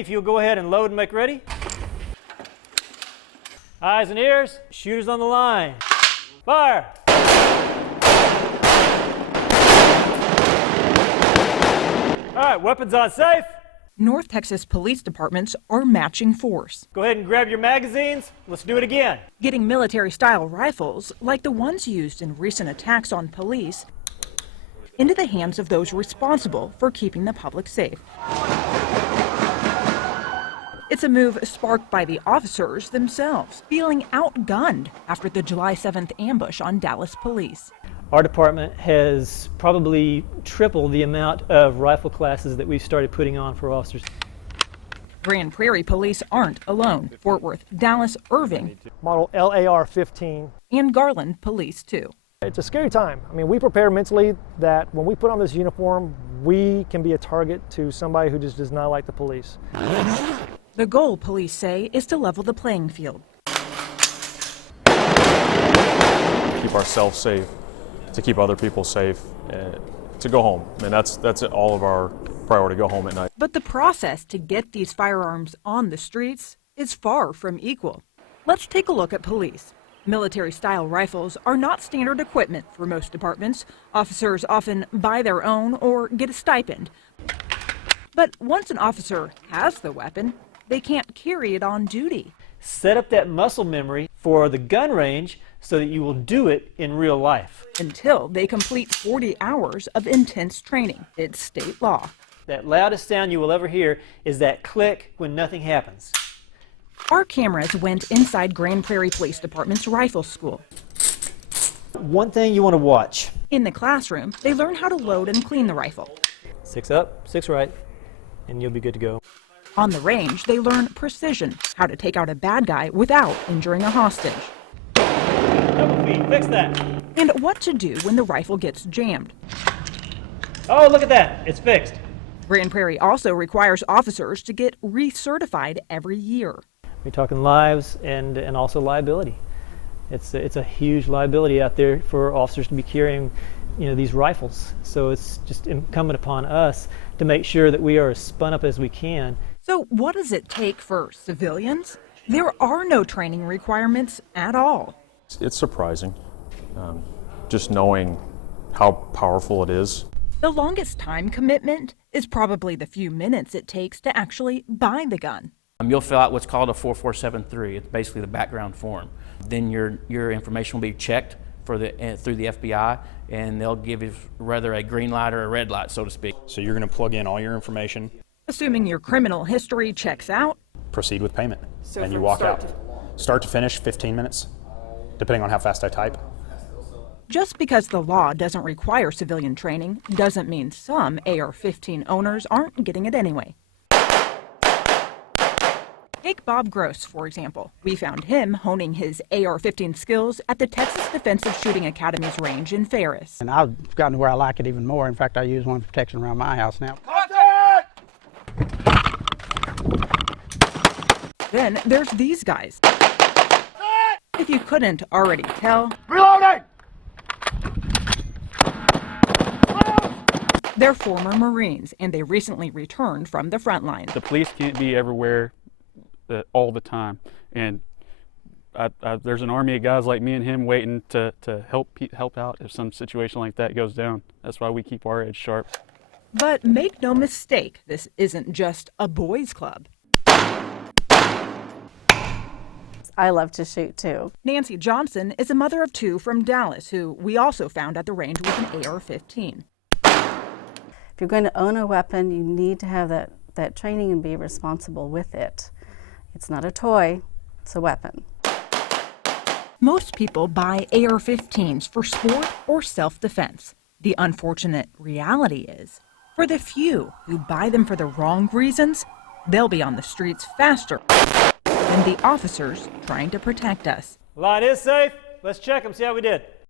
If you'll go ahead and load and make ready. Eyes and ears, shooters on the line. Fire! All right, weapons on safe. North Texas police departments are matching force. Go ahead and grab your magazines. Let's do it again. Getting military-style rifles, like the ones used in recent attacks on police, into the hands of those responsible for keeping the public safe. It's a move sparked by the officers themselves, feeling outgunned after the July 7th ambush on Dallas police. Our department has probably tripled the amount of rifle classes that we've started putting on for officers. Grand Prairie police aren't alone. Fort Worth, Dallas, Irving, Model LAR-15. and Garland police too. It's a scary time. I mean, we prepare mentally that when we put on this uniform, we can be a target to somebody who just does not like the police. The goal, police say, is to level the playing field. Keep ourselves safe, to keep other people safe, and to go home. And that's all of our priority, go home at night. But the process to get these firearms on the streets is far from equal. Let's take a look at police. Military-style rifles are not standard equipment for most departments. Officers often buy their own or get a stipend. But once an officer has the weapon, they can't carry it on duty. Set up that muscle memory for the gun range so that you will do it in real life. Until they complete 40 hours of intense training. It's state law. That loudest sound you will ever hear is that click when nothing happens. Our cameras went inside Grand Prairie Police Department's rifle school. One thing you want to watch. In the classroom, they learn how to load and clean the rifle. 6 up, 6 right, and you'll be good to go. On the range, they learn precision, how to take out a bad guy without injuring a hostage. Couple feet, fix that. And what to do when the rifle gets jammed. Oh, look at that, it's fixed. Grand Prairie also requires officers to get recertified every year. We're talking lives and also liability. It's a huge liability out there for officers to be carrying, these rifles. So it's just incumbent upon us to make sure that we are as spun up as we can. So what does it take for civilians? There are no training requirements at all. It's surprising, just knowing how powerful it is. The longest time commitment is probably the few minutes it takes to actually buy the gun. You'll fill out what's called a 4473. It's basically the background form. Then your information will be checked through the FBI, and they'll give you rather a green light or a red light, so to speak. So you're going to plug in all your information. Assuming your criminal history checks out. Proceed with payment, So and you from walk start out. Start to finish, 15 minutes, depending on how fast I type. Just because the law doesn't require civilian training doesn't mean some AR-15 owners aren't getting it anyway. Take Bob Gross, for example. We found him honing his AR-15 skills at the Texas Defensive Shooting Academy's range in Ferris. And I've gotten to where I like it even more. In fact, I use one for protection around my house now. Then there's these guys. If you couldn't already tell, Reloading! they're former Marines, and they recently returned from the front line. The police can't be everywhere all the time, and there's an army of guys like me and him waiting to help out if some situation like that goes down. That's why we keep our edge sharp. But make no mistake, this isn't just a boys' club. I love to shoot too. Nancy Johnson is a mother of 2 from Dallas who we also found at the range with an AR-15. If you're going to own a weapon, you need to have that training and be responsible with it. It's not a toy, it's a weapon. Most people buy AR-15s for sport or self-defense. The unfortunate reality is, for the few who buy them for the wrong reasons, they'll be on the streets faster than the officers trying to protect us. Line is safe. Let's check them, see how we did.